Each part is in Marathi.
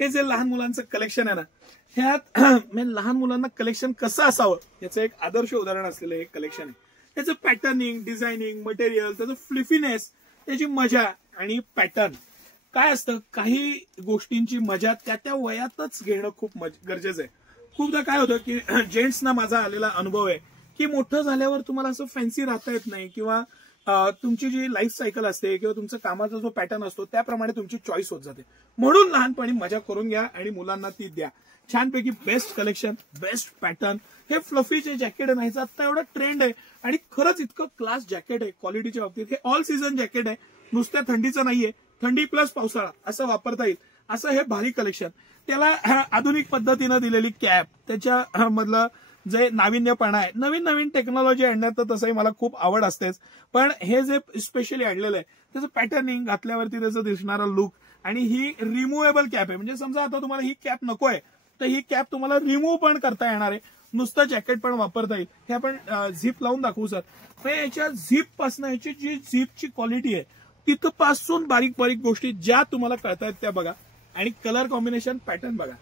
हे जे लहान मुलांचं कलेक्शन आहे ना, ह्यात लहान मुलांना कलेक्शन कसं असावं याचं एक आदर्श उदाहरण असलेलं एक कलेक्शन आहे. त्याचं पॅटर्निंग, डिझायनिंग, मटेरियल, त्याचं फ्लिफीनेस, त्याची मजा आणि पॅटर्न काय असतं. काही गोष्टींची मजा त्या त्या वयातच घेणं खूप गरजेचं आहे. खूपदा काय होतं की जेंट्सना माझा आलेला अनुभव आहे की मोठं झाल्यावर तुम्हाला असं फॅन्सी राहता येत नाही, किंवा तुमची जी लाईफ सायकल असते किंवा तुमचा कामाचा जो पॅटर्न असतो त्याप्रमाणे तुमची चॉईस होत जाते. म्हणून लहानपणी मजा करून घ्या आणि मुलांना ती द्या. छानपैकी बेस्ट कलेक्शन, बेस्ट पॅटर्न. हे फ्लफीचे जॅकेट नाही, आता एवढा ट्रेंड आहे आणि खरंच इतकं क्लास जॅकेट आहे क्वालिटीच्या बाबतीत. हे ऑल सीझन जॅकेट आहे, नुसत्या थंडीचं नाहीये, थंडी प्लस पावसाळा असं वापरता येईल असं हे भारी कलेक्शन. त्याला आधुनिक पद्धतीनं दिलेली कॅप, त्याच्या मधलं जे नाविन्यपणा आहे, नवीन नवीन टेक्नॉलॉजी आणण्यात तर तसंही मला खूप आवड असतेच, पण हे जे स्पेशली आणलेलं आहे त्याचं पॅटर्निंग, घातल्यावरती त्याचं दिसणारा लुक, आणि ही रिमुव्हेबल कॅप आहे. म्हणजे समजा आता तुम्हाला ही कॅप नकोय तर ही कॅप तुम्हाला रिमूव्ह पण करता येणार आहे, नुसतं जॅकेट पण वापरता येईल. हे आपण झिप लावून दाखवू सर. तर याच्या झिप पासून याची जी झिपची क्वालिटी आहे तिथपासून बारीक बारीक गोष्टी ज्या तुम्हाला कळतायत त्या बघा, आणि कलर कॉम्बिनेशन, पॅटर्न बघा.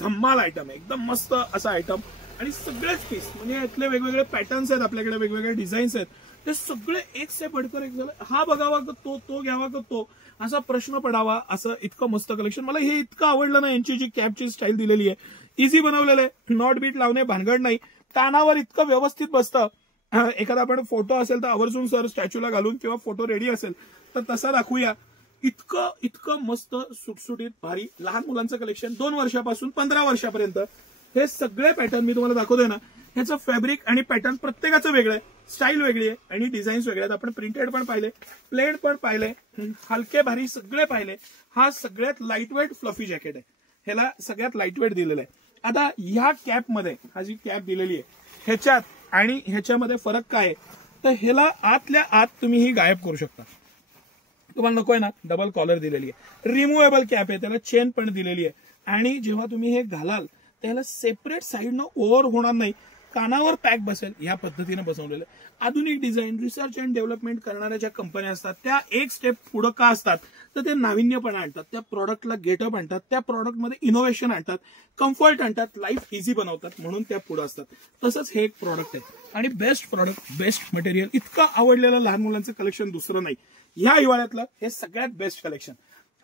धम्माल आयटम आहे, एकदम मस्त असा आयटम. आणि सगळेच पीस म्हणजे यातले वेगवेगळे पॅटर्न्स आहेत, आपल्याकडे वेगवेगळे डिझाईन्स आहेत, ते सगळे एक से बढ़कर एक झालं. हा बघावा का तो घ्यावा का तो, असा प्रश्न पडावा असं इतकं मस्त कलेक्शन. मला हे इतकं आवडलं ना, यांची जी कॅपची स्टाईल दिलेली आहे, इझी बनवलेलं आहे, नॉट बीट लावणे भानगड नाही, कानावर इतकं व्यवस्थित बसतं. एखादा आपण फोटो असेल तर आवर्जून सर स्टॅच्यूला घालून, किंवा फोटो रेडी असेल तर तसा दाखवूया. इतकं इतकं मस्त सुटसुटीत भारी लहान मुलांचं कलेक्शन 2 वर्षापासून 15 वर्षापर्यंत. हे सगळे पॅटर्न मी तुम्हाला दाखवतोय ना, ह्याचं फॅब्रिक आणि पॅटर्न प्रत्येकाचं वेगळं आहे, स्टाईल वेगळी आहे आणि डिझाईन्स वेगळे आहेत. आपण प्रिंटेड पण पाहिले, प्लेन पण पाहिले, हलके भारी सगळे पाहिले. हा सगळ्यात लाईटवेट फ्लफी जॅकेट आहे, ह्याला सगळ्यात लाईटवेट दिलेलं आहे. आता ह्या कॅपमध्ये, हा जी कॅप दिलेली आहे ह्याच्यात आणि ह्याच्यामध्ये फरक काय आहे, तर ह्याला आतल्या आत तुम्ही ही गायब करू शकता. तुम्हाला नकोय ना, डबल कॉलर दिलेली आहे, रिमुव्हेबल कॅप आहे, त्याला चेन पण दिलेली आहे, आणि जेव्हा तुम्ही हे घालाल त्याला सेपरेट साईडनं ओव्हर होणार नाही, कानावर पॅक बसेल या पद्धतीने बसवलेलं आहे. आधुनिक डिझाईन, रिसर्च अँड डेव्हलपमेंट करणाऱ्या ज्या कंपन्या असतात त्या एक स्टेप पुढे का असतात, तर ते नाविन्यपणा आणतात, त्या प्रॉडक्टला गेटअप आणतात, त्या प्रॉडक्टमध्ये इनोव्हेशन आणतात, कम्फर्ट आणतात, लाईफ इझी बनवतात, म्हणून त्या पुढे असतात. तसंच हे एक प्रॉडक्ट आहे, आणि बेस्ट प्रॉडक्ट, बेस्ट मटेरियल, इतकं आवडलेलं लहान मुलांचं कलेक्शन दुसरं नाही. ह्या हिवाळ्यातलं हे सगळ्यात बेस्ट कलेक्शन.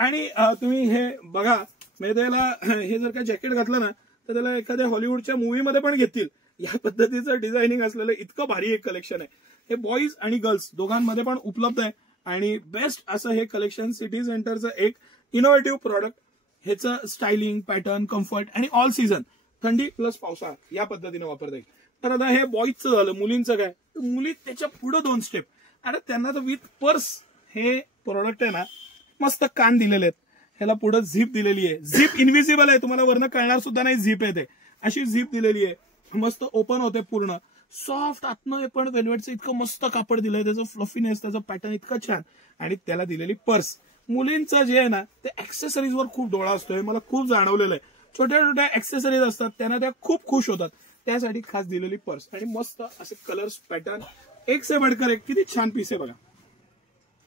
आणि तुम्ही हे बघा, म्हणजे त्याला हे जर का जॅकेट घातलं ना तर त्याला एखाद्या हॉलिवूडच्या मूवीमध्ये पण घेतील, या पद्धतीचं डिझायनिंग असलेलं इतकं भारी एक कलेक्शन आहे. हे बॉईज आणि गर्ल्स दोघांमध्ये पण उपलब्ध आहे, आणि बेस्ट असं हे कलेक्शन सिटी सेंटरचं एक इनोव्हेटिव्ह प्रॉडक्ट. ह्याचं स्टायलिंग, पॅटर्न, कम्फर्ट आणि ऑल सीझन, थंडी प्लस पावसाळा या पद्धतीने वापरता येईल. तर आता हे बॉईजचं झालं. मुलींचं काय, मुली त्याच्या पुढे 2 स्टेप. अरे त्यांना तर विथ पर्स हे प्रोडक्ट आहे ना, मस्त कान दिलेले आहेत, ह्याला पुढे झिप दिलेली आहे, झिप इनव्हिजिबल आहे, तुम्हाला वरनं कळणार सुद्धा नाही झिप येते, अशी झिप दिलेली आहे, मस्त ओपन होते पूर्ण, सॉफ्ट आतनं पण वेल्वेटचं इतकं मस्त कापड दिलंय, त्याचं फ्लफीनेस, त्याचं पॅटर्न इतकं छान, आणि त्याला दिलेली पर्स. मुलींचं जे आहे ना ते ऍक्सेसरीजवर खूप डोळा असतोय, मला खूप जाणवलेलं आहे. छोट्या छोट्या ऍक्सेसरीज असतात त्यांना त्या खूप खुश होतात, त्यासाठी खास दिलेली पर्स. आणि मस्त असे कलर्स, पॅटर्न एक से बढ़कर एक, किती छान पीस आहे बघा,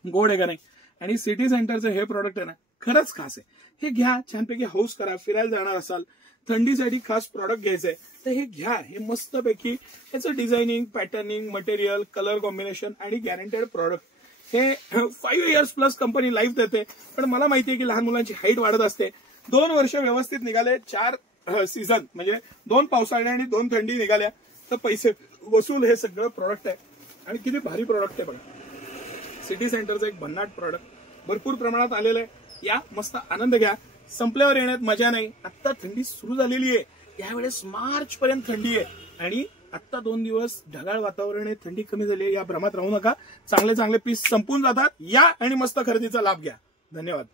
गोड आहे का नाही. आणि सिटी सेंटरचं हे प्रॉडक्ट आहे ना खरंच खास आहे. हे घ्या, छानपैकी हाऊस करा, फिरायला जाणार असाल, थंडीसाठी खास प्रॉडक्ट घ्यायचंय तर हे घ्या. हे मस्तपैकी याचं designing, patterning, material, colour combination आणि गॅरंटेड प्रॉडक्ट. हे 5 इयर्स प्लस कंपनी लाईफ देते, पण मला माहिती आहे की लहान मुलांची हाईट वाढत असते. 2 वर्ष व्यवस्थित निघाले, 4 सीझन म्हणजे 2 पावसाळ्या आणि 2 थंडी निघाल्या तर पैसे वसूल हे सगळं प्रॉडक्ट आहे. आणि किती भारी प्रॉडक्ट आहे बघा. सिटी सेंटरचं एक भन्नाट प्रॉडक्ट भरपूर प्रमाणात आलेलं आहे. या मस्त आनंद घ्या. संपल्यावर येण्यात मजा नाही. आता थंडी सुरू झालेली आहे, यावेळेस मार्च पर्यंत थंडी आहे, आणि आता 2 दिवस ढगाळ वातावरण आहे, थंडी कमी झाली आहे, या भ्रमात राहू नका. चांगले चांगले पीस संपून जातात. या आणि मस्त खरेदीचा लाभ घ्या. धन्यवाद.